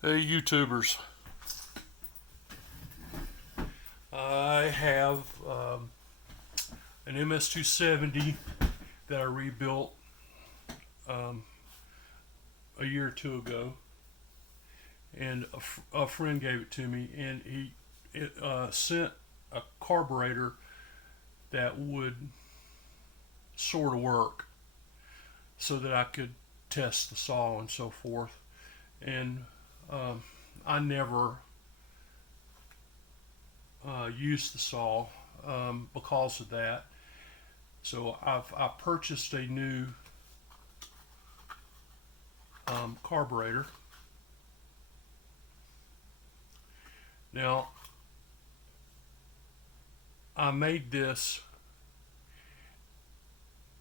Hey YouTubers, I have an MS270 that I rebuilt um, a year or two ago, and a friend gave it to me, and he sent a carburetor that would sort of work so that I could test the saw and so forth. And um, I never used the saw because of that. So I purchased a new carburetor. Now I made this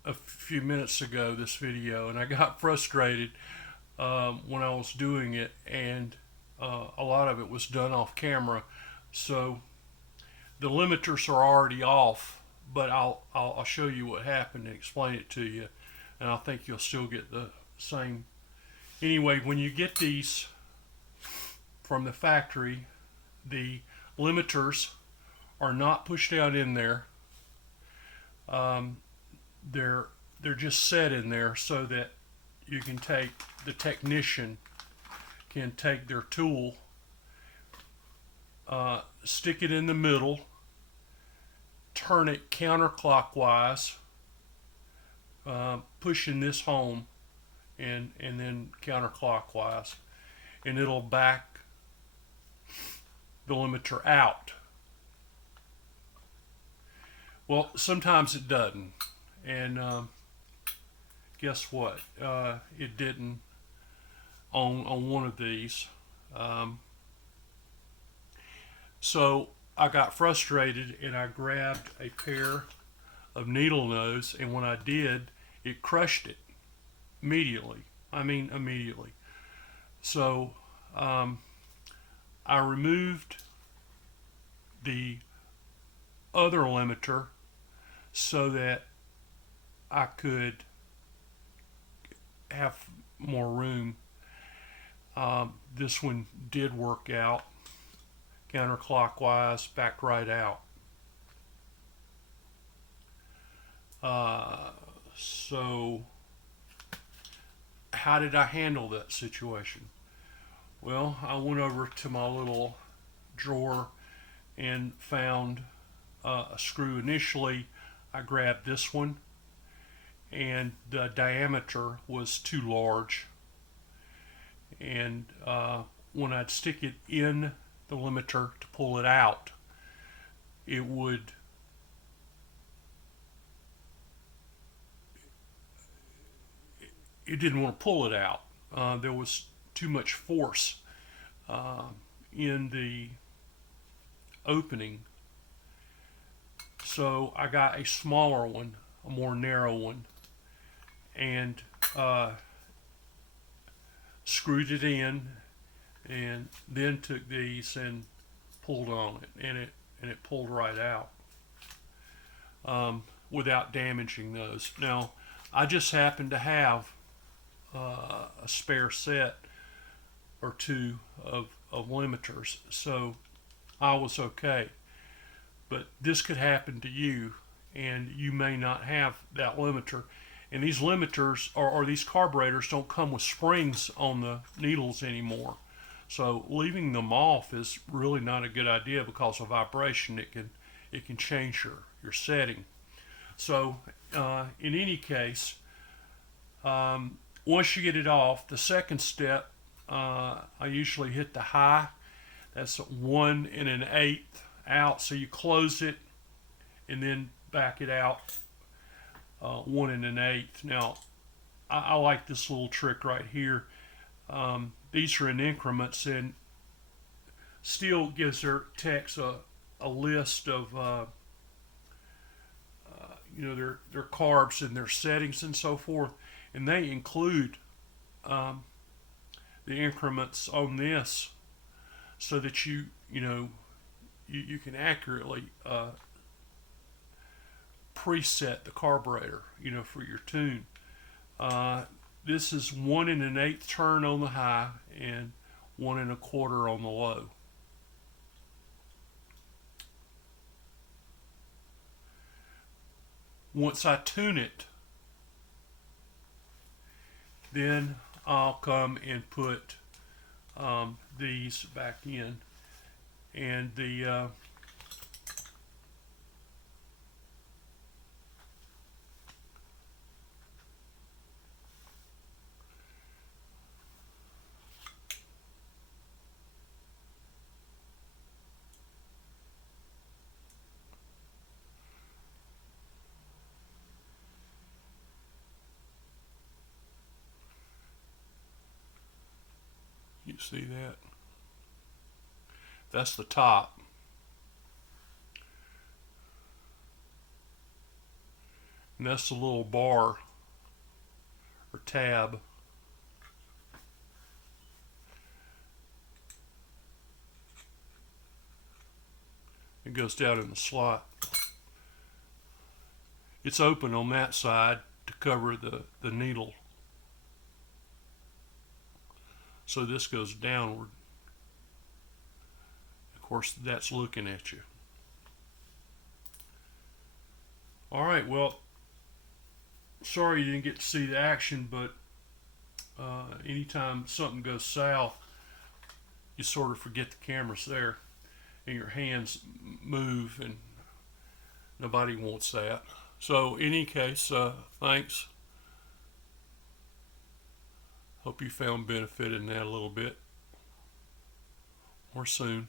a few minutes ago, this video, and I got frustrated when I was doing it, and a lot of it was done off camera. So the limiters are already off, but I'll show you what happened and explain it to you, and I think you'll still get the same. Anyway, when you get these from the factory, the limiters are not pushed out in there. Um, they're they're just set in there so that you can take the technician can take their tool, stick it in the middle, turn it counterclockwise, pushing this home, and then counterclockwise, and it'll back the limiter out. Well, sometimes it doesn't, and guess what? It didn't on one of these. Um, so I got frustrated and I grabbed a pair of needle nose, and when I did, it crushed it immediately. I mean, immediately. So I removed the other limiter so that I could have more room. This one did work out counterclockwise, backed right out. So how did I handle that situation? Well, I went over to my little drawer and found a screw. Initially, I grabbed this one, and the diameter was too large. And when I'd stick it in the limiter to pull it out, it would it didn't want to pull it out. There was too much force uh, in the opening. So I got a smaller one, a more narrow one, and screwed it in, and then took these and pulled on it, and it pulled right out without damaging those. Now, I just happened to have a spare set or two of limiters, so I was okay. But this could happen to you, and you may not have that limiter. And these limiters or these carburetors don't come with springs on the needles anymore. So leaving them off is really not a good idea because of vibration. It can change your setting. So in any case, once you get it off, the second step, I usually hit the high. That's 1 1/8 out. So you close it and then back it out 1 1/8. Now, I like this little trick right here. These are in increments, and Stihl gives their techs a list of their carbs and their settings and so forth, and they include the increments on this so that you can accurately preset the carburetor for your tune. This is 1 1/8 turn on the high and 1 1/4 on the low. Once I tune it, then I'll come and put these back in, and the you see that? That's the top. And that's the little bar or tab. It goes down in the slot. It's open on that side to cover the needle. So this goes downward. Of course, that's looking at you. All right, well, sorry you didn't get to see the action, but anytime something goes south, you sort of forget the camera's there, and your hands move, and nobody wants that. So, in any case, thanks. Hope you found benefit in that a little bit, or soon.